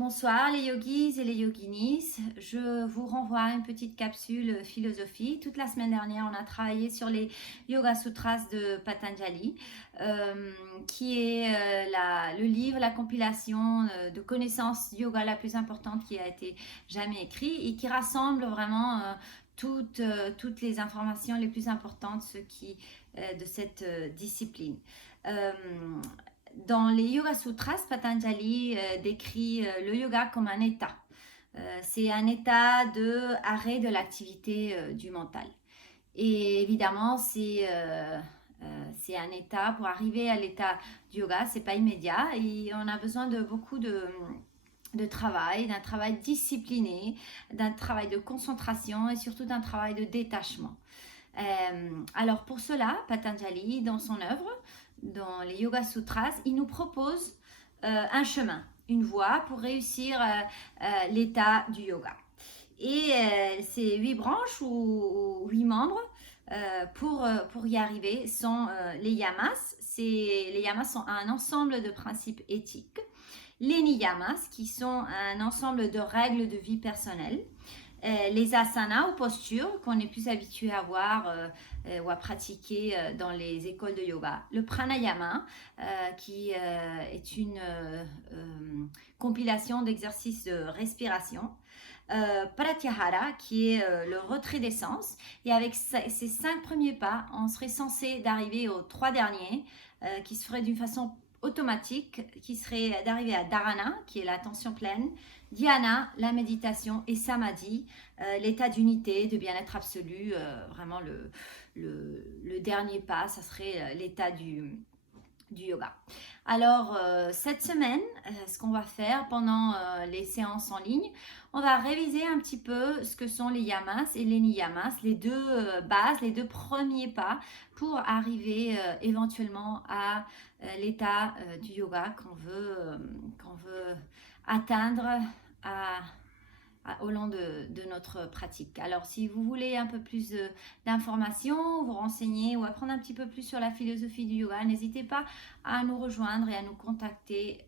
Bonsoir les yogis et les yoginis, je vous renvoie à une petite capsule philosophie. Toute la semaine dernière, on a travaillé sur les Yoga Sutras de Patanjali, qui est le livre, la compilation de connaissances yoga la plus importante qui a été jamais écrite et qui rassemble vraiment toutes les informations les plus importantes de cette discipline. Dans les Yoga Sutras, Patanjali décrit le yoga comme un état. C'est un état de arrêt de l'activité du mental. Et évidemment, c'est un état, pour arriver à l'état du yoga, c'est pas immédiat et on a besoin de beaucoup de travail, d'un travail discipliné, d'un travail de concentration et surtout d'un travail de détachement. Alors pour cela, Patanjali, dans son œuvre, dans les Yoga Sutras, il nous propose un chemin, une voie pour réussir l'état du yoga. Et ces 8 branches ou 8 membres pour y arriver sont les yamas. Les yamas sont un ensemble de principes éthiques. Les niyamas, qui sont un ensemble de règles de vie personnelle. Les asanas ou postures qu'on est plus habitué à voir ou à pratiquer dans les écoles de yoga. Le pranayama qui est une compilation d'exercices de respiration. Pratyahara qui est le retrait des sens. Et avec ces 5 premiers pas, on serait censé d'arriver aux 3 derniers qui se feraient d'une façon automatique, qui serait d'arriver à dharana, qui est l'attention pleine, dhyana, la méditation, et samadhi, l'état d'unité, de bien-être absolu, vraiment le dernier pas, ça serait l'état du yoga. Alors, cette semaine, ce qu'on va faire pendant les séances en ligne, on va réviser un petit peu ce que sont les yamas et les niyamas, les deux bases, les deux premiers pas pour arriver éventuellement à l'état du yoga qu'on veut atteindre au long de notre pratique. Alors, si vous voulez un peu plus d'informations, vous renseigner ou apprendre un petit peu plus sur la philosophie du yoga, n'hésitez pas à nous rejoindre et à nous contacter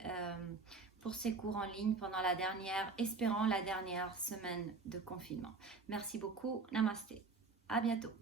pour ces cours en ligne pendant espérant la dernière semaine de confinement. Merci beaucoup. Namasté. À bientôt.